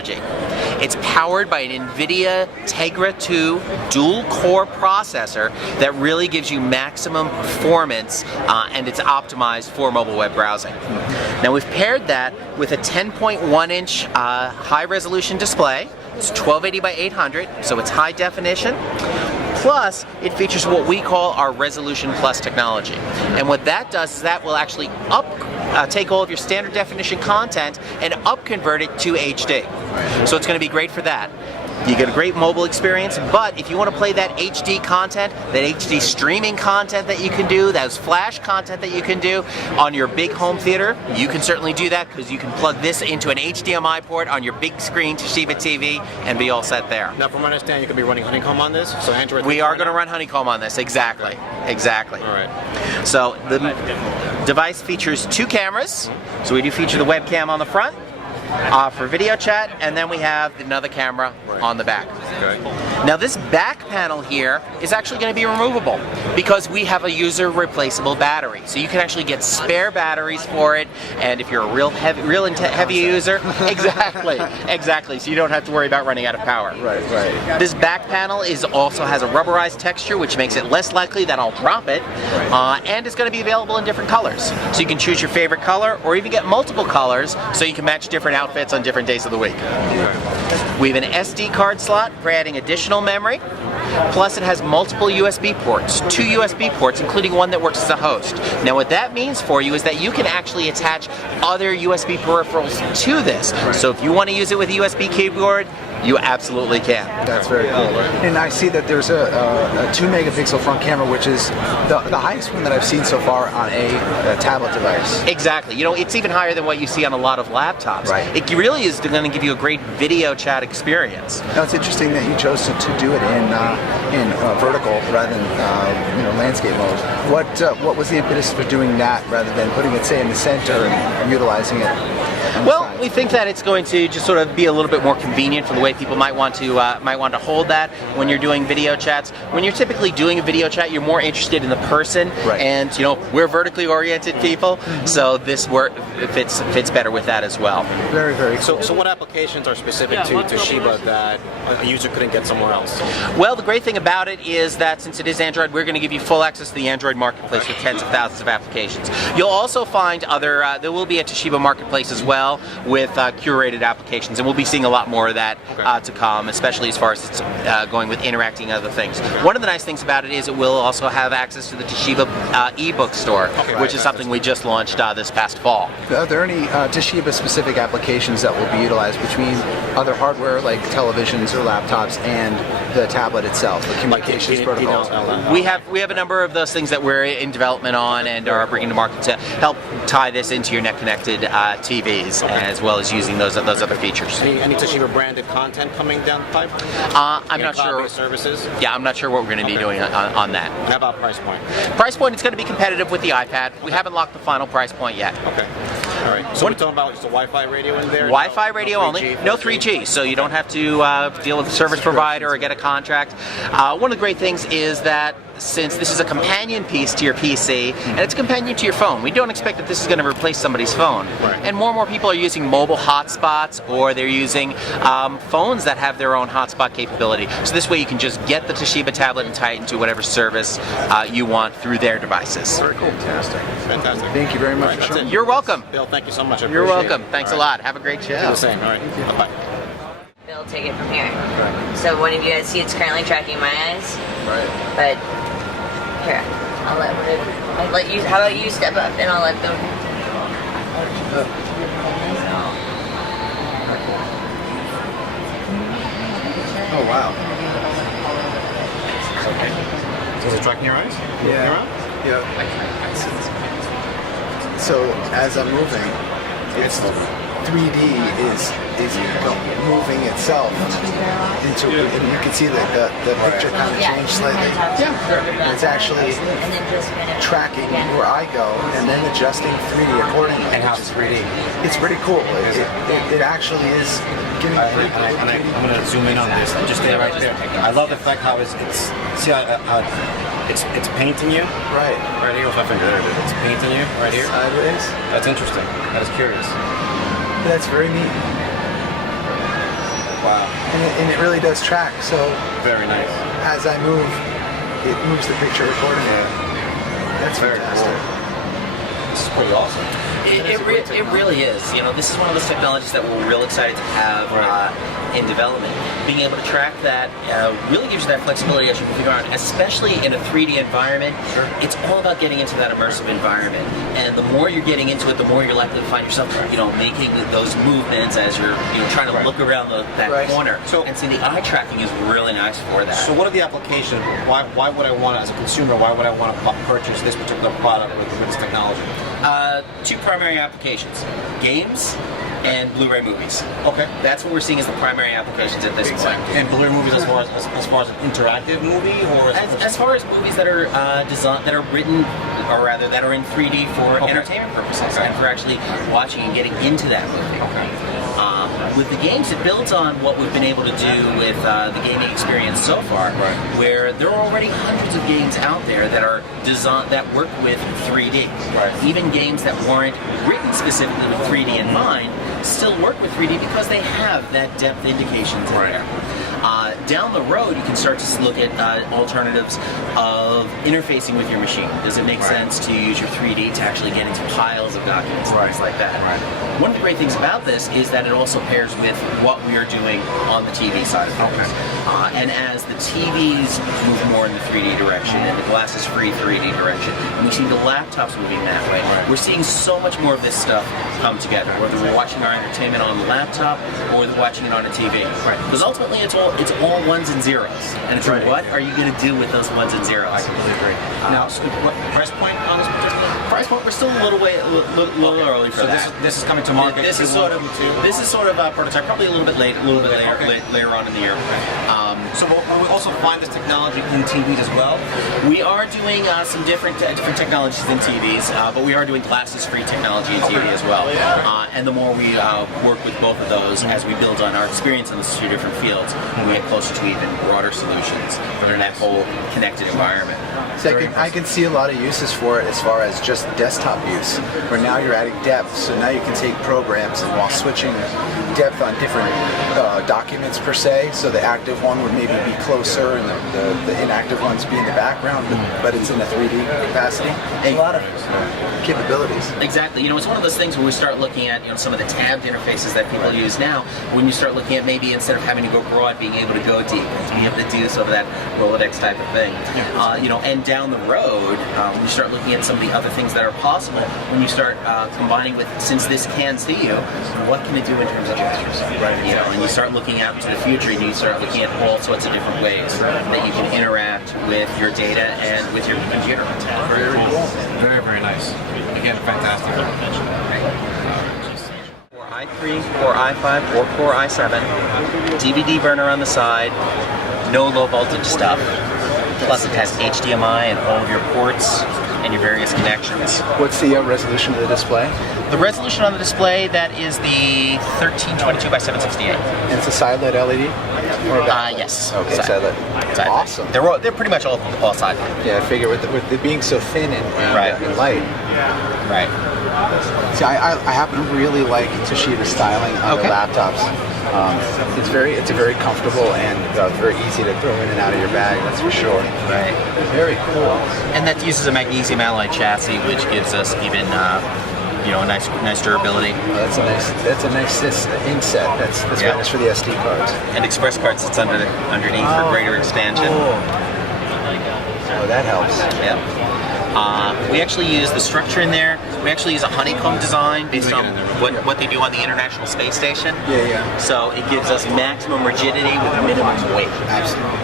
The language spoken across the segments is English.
technology. It's powered by an NVIDIA Tegra 2 dual-core processor that really gives you maximum performance, and it's optimized for mobile web browsing. Now we've paired that with a 10.1-inch high-resolution display. It's 1280 by 800, so it's high definition. Plus, it features what we call our Resolution Plus technology. And what that does is that will actually take all of your standard definition content and up-convert it to HD. So it's going to be great for that. You get a great mobile experience, but if you want to play that HD content, that HD streaming content that you can do, that flash content that you can do on your big home theater, you can certainly do that because you can plug this into an HDMI port on your big screen Toshiba TV and be all set there. Now, from what I understand, you could be running Honeycomb on this, so Android. We are going to run Honeycomb on this, exactly. Exactly. All right. So the device features 2 cameras. So we do feature the webcam on the front for video chat, and then we have another camera on the back. Okay. Now this back panel here is actually going to be removable because we have a user replaceable battery. So you can actually get spare batteries for it, and if you're a real heavy user, exactly, so you don't have to worry about running out of power. Right. This back panel also has a rubberized texture, which makes it less likely that I'll drop it, and it's going to be available in different colors. So you can choose your favorite color, or even get multiple colors, so you can match different outfits on different days of the week. We have an SD card slot for adding additional memory. Plus it has multiple USB ports, 2 USB ports, including one that works as a host. Now what that means for you is that you can actually attach other USB peripherals to this. So if you want to use it with a USB keyboard, you absolutely can. That's very cool. And I see that there's a 2 megapixel front camera, which is the highest one that I've seen so far on a tablet device. Exactly. You know, it's even higher than what you see on a lot of laptops. Right. It really is going to give you a great video chat experience. Now it's interesting that you chose to do it in vertical rather than landscape mode. What was the impetus for doing that rather than putting it, say, in the center and utilizing it? Well, we think that it's going to just sort of be a little bit more convenient for the way people might want to hold that when you're doing video chats. When you're typically doing a video chat, you're more interested in the person, and we're vertically oriented people, so this fits better with that as well. Very, very cool. So what applications are specific to Toshiba that a user couldn't get somewhere else? Well, the great thing about it is that since it is Android, we're going to give you full access to the Android marketplace with tens of thousands of applications. You'll also find there will be a Toshiba marketplace as well with curated applications, and we'll be seeing a lot more of that to come, especially as far as it's going with interacting and other things. One of the nice things about it is it will also have access to the Toshiba ebook store, which is something we just launched this past fall. Are there any Toshiba specific applications that will be utilized between other hardware like televisions or laptops and the tablet itself, the communications protocols? We have a number of those things that we're in development on and are bringing to market to help tie this into your net-connected TVs, as well as using those other features. Any Toshiba branded content coming down the pipe? I'm not sure. Services? Yeah, I'm not sure what we're going to be doing on that. How about price point? Price point is going to be competitive with the iPad. We haven't locked the final price point yet. Okay. All right. So we're talking about just a Wi-Fi radio in there? Wi-Fi radio only. No 3G, so you don't have to deal with a service provider or get a contract. One of the great things is that since this is a companion piece to your PC and it's a companion to your phone, we don't expect that this is going to replace somebody's phone. And more people are using mobile hotspots, or they're using phones that have their own hotspot capability. So this way you can just get the Toshiba tablet and tie it into whatever service you want through their devices. Very cool. Fantastic. Thank you very much for showing. You're welcome. Bill, thank you so much. You're welcome. Thanks a lot. Have a great show. Do the same. All right. Bye-bye. Bill, take it from here. So one of you guys see it's currently tracking my eyes. But here, I'll let you. How about you step up and I'll let them. Oh wow. Okay. Is it tracking your eyes? Yeah. So as I'm moving, it's 3D is moving itself into, and you can see that the picture kind of changed slightly. And it's actually tracking where I go and then adjusting 3D accordingly. And how's 3D? It's pretty cool. It actually is giving pretty cool. And I'm going to zoom in on this. Just stay right there. I love the fact how it's see how it's painting you. Right here with my finger. There it is. It's painting you right here. Sideways. That's interesting. That is curious. That's very neat. Wow. And it really does track. So Very nice. as I move, it moves the picture accordingly. That's Very fantastic. cool. This is pretty awesome. It really is. You know, this is one of those technologies that we're real excited to have in development. Being able to track that really gives you that flexibility as you can figure out, especially in a 3D environment. Sure. It's all about getting into that immersive environment. And the more you're getting into it, the more you're likely to find yourself, you know, making those movements as you're, you know, trying to look around that corner. So, and see, the eye tracking is really nice for that. So what are the applications? Why would I want to, as a consumer, why would I want to purchase this particular product with this technology? Two primary applications: games and Blu-ray movies. Okay. That's what we're seeing as the primary applications at this point. And Blu-ray movies as far as an interactive movie, or As far as movies that are that are written, or rather that are in 3D for entertainment purposes, and for actually watching and getting into that movie. With the games, it builds on what we've been able to do with the gaming experience so far, where there are already hundreds of games out there that are that work with 3D. Even games that weren't written specifically with 3D in mind still work with 3D because they have that depth indications in there. Down the road, you can start to look at alternatives of interfacing with your machine. Does it make sense to use your 3D to actually get into piles of documents and things like that? One of the great things about this is that it also pairs with what we are doing on the TV side of things. And as the TVs move more in the 3D direction and the glasses-free 3D direction, and we see the laptops moving that way, we're seeing so much more of this stuff come together, whether we're watching our entertainment on the laptop or we're watching it on a TV. Because ultimately, it's all ones and zeros, and it's what are you going to do with those ones and zeros? I completely agree. Now, what price point on this particular? Price point, we're still a little early for that. This is coming to market. This is sort of a prototype, probably a little bit later on in the year. So will we also find this technology in TVs as well? We are doing some different technologies in TVs, but we are doing glasses-free technology in TV as well. And the more we work with both of those as we build on our experience in these two different fields, we get closer to even broader solutions that are in that whole connected environment. So I can see a lot of uses for it as far as just desktop use, where now you're adding depth. So now you can take programs and while switching depth on different documents per se, so the active one would maybe be closer and the inactive ones be in the background, but it's in a 3D capacity. A lot of capabilities. Exactly. You know, it's one of those things where we start looking at, you know, some of the tabbed interfaces that people use now. When you start looking at maybe instead of having to go broad, being able to go deep, to be able to do sort of that Rolodex type of thing. You know, and down the road, when you start looking at some of the other things that are possible, when you start combining with, since this can see you, what can it do in terms of gestures? You know, and you start looking out into the future, and you start looking at all sorts of different ways that you can interact with your data and with your computer. Very cool. Very, very nice. Again, fantastic. Core i3, Core i5, or Core i7, DVD burner on the side, no low voltage stuff. Plus it has HDMI and all of your ports and your various connections. What's the resolution of the display? The resolution on the display, that is the 1322 by 768. And it's a side-lit LED? Yes. Okay, side-lit. Awesome. They're pretty much all side-lit. Yeah, I figure with it being so thin and light. Right. See, I happen to really like Toshiba styling on the laptops. It's a very comfortable and very easy to throw in and out of your bag. That's for sure. Right. Very cool. And that uses a magnesium alloy chassis, which gives us even a nice durability. That's a nice inset. That's nice for the SD cards. And express cards that's underneath for greater expansion. Oh, that helps. Yeah. We actually use the structure in there. We actually use a honeycomb design based on what they do on the International Space Station. Yeah. So it gives us maximum rigidity with minimum weight. Absolutely.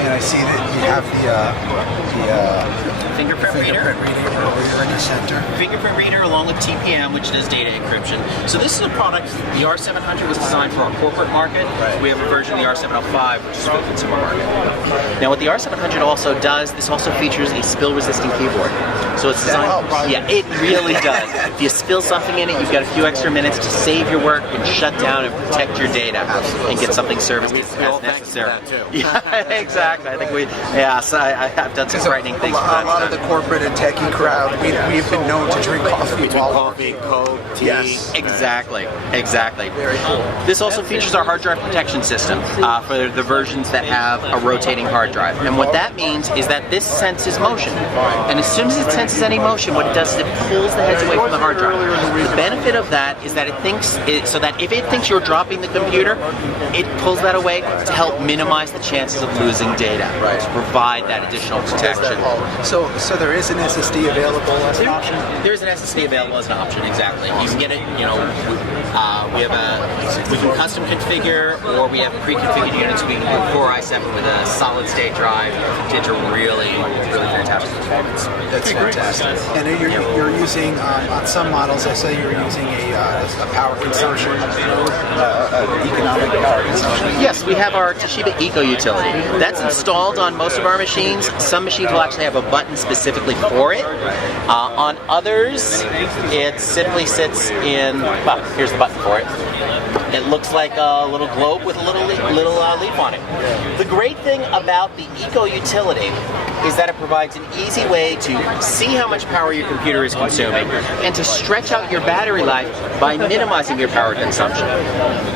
And I see that you have the fingerprint reader in the center. Fingerprint reader along with TPM, which does data encryption. So this is a product, the R700 was designed for our corporate market. We have a version of the R705, which is for the consumer market. Now what the R700 also does, this also features a spill-resistant keyboard. So it's designed, yeah, it really does. If you spill something in it, you've got a few extra minutes to save your work and shut down and protect your data and get something serviced as necessary. Yeah, exactly. I think I have done some frightening things from time to time. the corporate and techie crowd, we've been known to drink coffee while Coffee, Coke, tea. Yes. Exactly, exactly. Very cool. This also features our hard drive protection system for the versions that have a rotating hard drive. And what that means is that this senses motion. And as soon as it senses any motion, what it does is it pulls the heads away from the hard drive. The benefit of that is that it thinks, so that if it thinks you're dropping the computer, it pulls that away to help minimize the chances of losing data, to provide that additional protection. So there is an SSD available as an option? There is an SSD available as an option, exactly. You can get it, we can custom configure, or we have pre-configured units. We can do Core i7 with a solid state drive to enter really fantastic performance. That's fantastic. And you're using, on some models, I say you're using a power consumption mode, economic power consumption. Yes, we have our Toshiba Eco utility. That's installed on most of our machines. Some machines will actually have a button specifically for it. On others, it simply sits in, well, here's the button for it. It looks like a little globe with a little leaf on it. The great thing about the Eco utility is that it provides an easy way to see how much power your computer is consuming and to stretch out your battery life by minimizing your power consumption.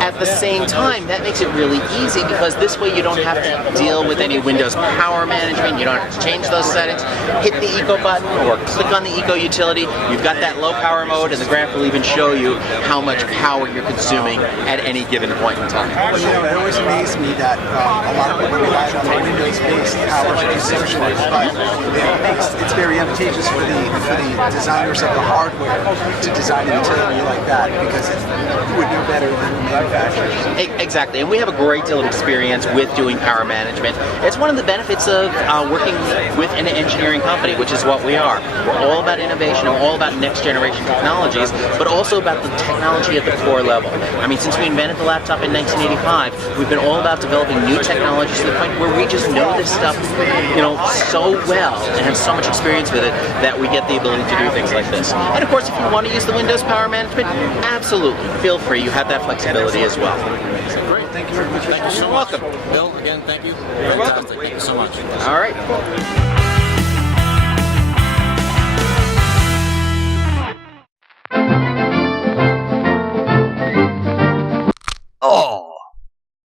At the same time, that makes it really easy because this way you don't have to deal with any Windows power management, you don't have to change those settings. Hit the Eco button or click on the Eco utility, you've got that low power mode, and the graph will even show you how much power you're consuming at any given point in time. Well, it always amazed me that a lot of people rely on the Windows-based power consumption, but it's very advantageous for the designers of the hardware to design a utility like that because it would know better than the manufacturers. Exactly, and we have a great deal of experience with doing power management. It's one of the benefits of working with an engineering company, which is what we are. We're all about innovation, and all about next generation technologies, but also about the technology at the core level. I mean, since we invented the laptop in 1985, we've been all about developing new technologies to the point where we just know this stuff, so well and have so much experience with it that we get the ability to do things like this. And of course, if you want to use the Windows Power Management, absolutely, feel free. You have that flexibility as well. Great, thank you very much. You're welcome. Bill, again, thank you. You're welcome. Thank you so much. All right.